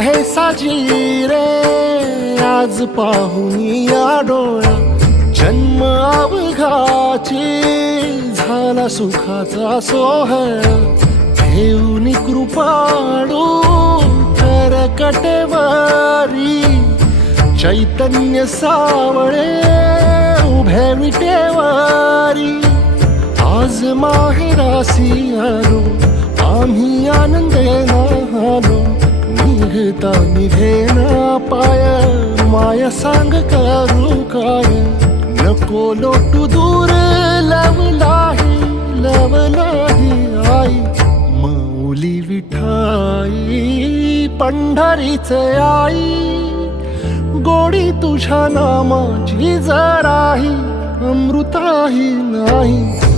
आहे साजी रे. आज पाहून या डोळा जन्म अवघाची झाला सुखाचा सोहळा. घेऊन कृपाडू तर कटेवारी चैतन्य सावळे उभे विटेवारी आज माहेरासी आलो आम्ही आनंदे आता निघेना पाय माया सांग करू काय? नको लोटू दूर लवलाही लवलाही आई. मौली विठाई पंढरीच आई. गोडी तुझ्या नामाची जराही अमृताही नाही.